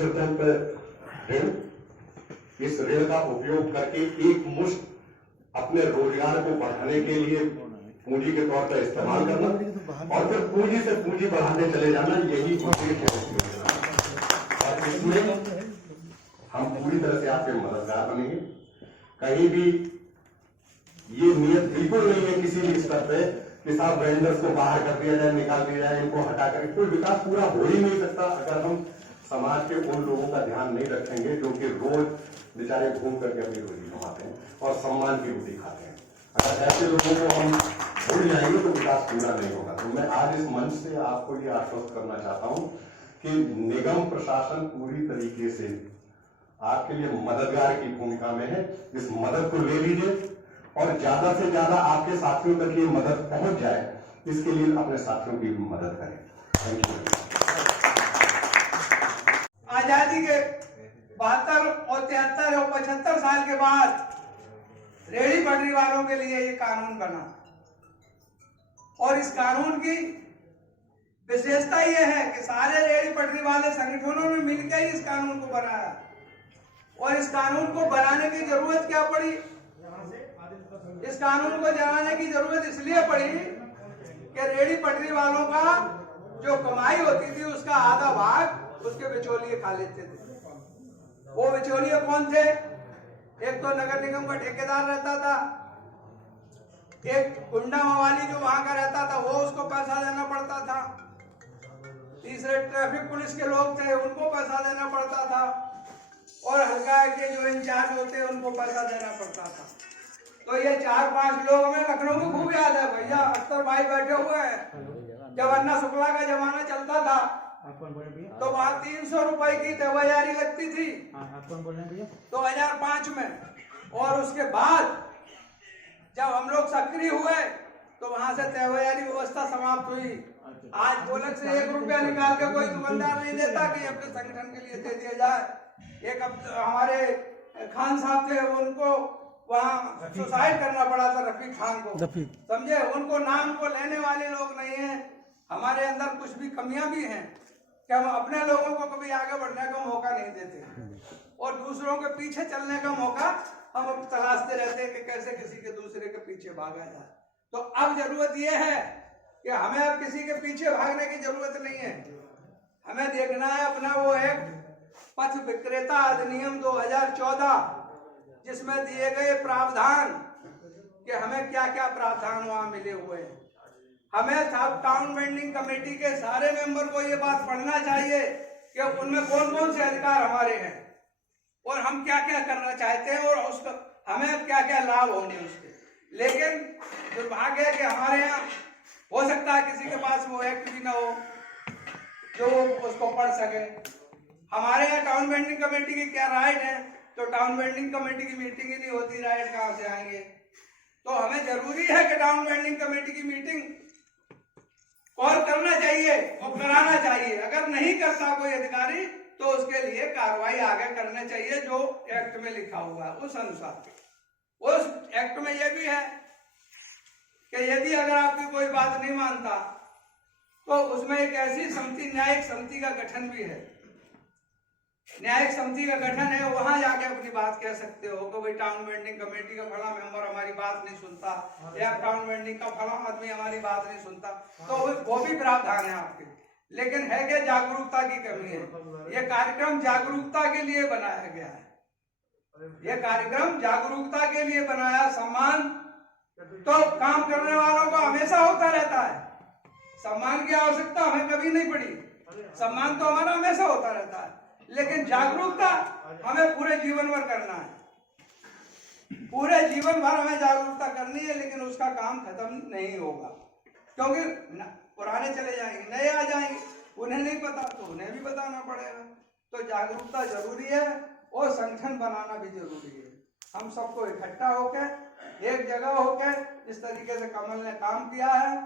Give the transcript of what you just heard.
System पर ऋण, इस ऋण का उपयोग करके एक मुश्त अपने रोजगार को बढ़ाने के लिए पूंजी के तौर पर इस्तेमाल करना और फिर पूंजी से पूंजी बढ़ाते चले जाना, यही उद्देश्य है। और इसमें हम पूरी तरह से आपके मददगार बनेंगे। कहीं भी ये नियत बिल्कुल नहीं है किसी भी स्तर पे कि साहब वेंडर्स को बाहर कर दिया जाए, निकाल दिया जाए, इनको हटा कर कोई विकास पूरा हो ही नहीं सकता अगर हम समाज के उन लोगों का ध्यान नहीं रखेंगे जो कि रोज बेचारे घूम करके अपनी रोजी कमाते हैं और सम्मान की रोटी खाते हैं। अगर ऐसे लोगों को हम भूल जाएंगे तो विकास पूरा नहीं होगा। तो मैं आज इस मंच से आपको ये आश्वस्त करना चाहता हूं कि निगम प्रशासन पूरी तरीके से आपके लिए मददगार की भूमिका में है। इस मदद को ले लीजिए और ज्यादा से ज्यादा आपके साथियों तक ये मदद पहुंच जाए, इसके लिए अपने साथियों की मदद करें। Thank you. आजादी के 72 और 73 और 75 साल के बाद रेहड़ी पटरी वालों के लिए ये कानून बना और इस कानून की विशेषता ये है कि सारे रेहड़ी पटरी वाले संगठनों ने मिलकर ही इस कानून को बनाया। और इस कानून को बनाने की जरूरत क्या पड़ी? इस कानून को बनाने की जरूरत इसलिए पड़ी कि रेहड़ी पटरी वालों का जो कमाई होती थी उसका आधा भाग उसके बिचौलिए खा लेते थे। वो बिचौलिए कौन थे? एक तो नगर निगम का ठेकेदार रहता था, एक गुंडा मवाली जो वहां का रहता था वो उसको पैसा देना पड़ता था, तीसरे ट्रैफिक पुलिस के लोग थे उनको पैसा देना पड़ता था और हल्का के जो इंचार्ज होते हैं उनको पैसा देना पड़ता था। तो ये 4-5 लोग हमें लखनऊ में खूब याद है भैया, अख्तर भाई बैठे हुए हैं। जब अन्ना शुक्ला का जमाना चलता था तो वहां 300 रुपए की तहवाजारी लगती थी 2005 में। और उसके बाद जब हम लोग सक्रिय हुए तो वहां से तहवाजारी व्यवस्था समाप्त हुई। आज गोलक से 1 रुपया निकाल के कोई दुकानदार नहीं देता कि अपने संगठन के लिए दे दिया जाए। एक हमारे खान साहब थे, उनको वहाँ सुसाइड करना पड़ा था, रफीक खान को, समझे? उनको नाम को लेने वाले लोग नहीं हैं। हमारे अंदर कुछ भी कमियां भी हैं कि हम अपने लोगों को कभी आगे बढ़ने का मौका नहीं देते और दूसरों के पीछे चलने का मौका हम तलाशते रहते हैं कि कैसे किसी के दूसरे के पीछे भागा जाए। तो अब जरूरत यह है कि हमें अब किसी के पीछे भागने की जरूरत नहीं है। हमें देखना है अपना वो एक पथ विक्रेता अधिनियम 2014 जिसमें दिए गए प्रावधान कि हमें क्या क्या प्रावधान वहां मिले हुए हैं। हमें टाउन वेंडिंग कमेटी के सारे मेंबर को ये बात पढ़ना चाहिए कि उनमें कौन कौन से अधिकार हमारे हैं और हम क्या क्या करना चाहते हैं और उसका हमें क्या क्या लाभ होंगे उसके। लेकिन दुर्भाग्य है कि हमारे यहाँ हो सकता है किसी के पास वो एक्ट भी ना हो जो उसको पढ़ सके। हमारे यहाँ टाउन वेंडिंग कमेटी की क्या राइट है? तो टाउन वेंडिंग कमेटी की मीटिंग ही नहीं होती, राइट कहाँ से आएंगे? तो हमें जरूरी है कि टाउन वेंडिंग कमेटी की मीटिंग कॉल करना चाहिए और कराना चाहिए। अगर नहीं करता कोई अधिकारी तो उसके लिए कार्रवाई आगे करने चाहिए जो एक्ट में लिखा हुआ है उस अनुसार। उस एक्ट में यह भी है कि यदि अगर आपकी कोई बात नहीं मानता तो उसमें एक ऐसी समिति, न्यायिक समिति का गठन भी है। न्यायिक समिति का गठन है, वहां जाके अपनी बात कह सकते हो कि भाई टाउन वेंडिंग कमेटी का फला मेंबर हमारी बात नहीं सुनता या टाउन वेंडिंग का फला आदमी हमारी बात नहीं सुनता, तो वो भी प्रावधान है आपके। लेकिन है कि जागरूकता की कमी है। ये कार्यक्रम जागरूकता के लिए बनाया गया है। ये कार्यक्रम जागरूकता के लिए बनाया। सम्मान तो काम करने वालों को हमेशा होता रहता है, सम्मान की आवश्यकता हमें कभी नहीं पड़ी। सम्मान तो हमारा हमेशा होता रहता है, लेकिन जागरूकता हमें पूरे जीवन भर करना है। पूरे जीवन भर हमें जागरूकता करनी है, लेकिन उसका काम खत्म नहीं होगा क्योंकि पुराने चले जाएंगे, नए आ जाएंगे, उन्हें नहीं पता तो उन्हें भी बताना पड़ेगा। तो जागरूकता जरूरी है और संगठन बनाना भी जरूरी है। हम सबको इकट्ठा होकर एक जगह होकर जिस तरीके से कमल ने काम किया है